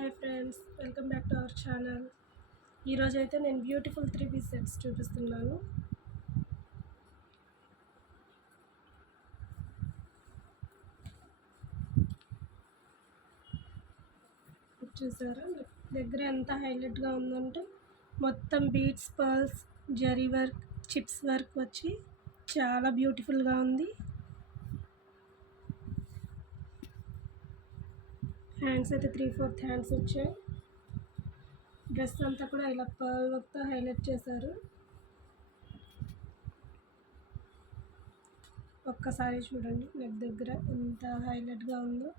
Hi friends, welcome back to our channel. ఈరోజు అయితే నేను బ్యూటిఫుల్ 3 పీస్ సెట్స్ చూపిస్తున్నాను. చూసారా దగ్గర ఎంత హైలైట్గా ఉందంటే మొత్తం beads, pearls, zari work, chips work వచ్చి చాలా బ్యూటిఫుల్గా ఉంది. హ్యాండ్స్ అయితే 3/4 హ్యాండ్స్ వచ్చాయి. డ్రెస్ అంతా కూడా ఇలా పర్ల్ వర్క్తో హైలైట్ చేశారు. ఒక్కసారి చూడండి నెక్ దగ్గర ఎంత హైలైట్గా ఉందో.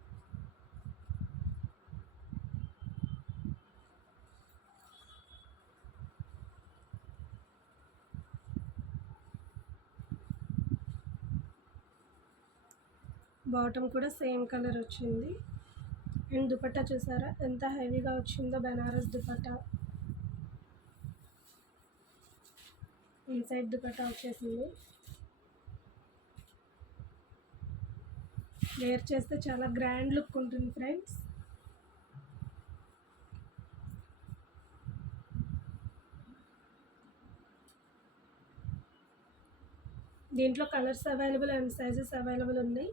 బాటమ్ కూడా సేమ్ కలర్ వచ్చింది. అండ్ దుపట్టా చూసారా ఎంత హెవీగా వచ్చిందో. బెనారస్ దుపట్టా, ఇన్సైడ్ దుపట్టా వచ్చేసింది. వేర్ చేస్తే చాలా గ్రాండ్ లుక్ ఉంటుంది ఫ్రెండ్స్. దీంట్లో colours available and sizes available ఉన్నాయి.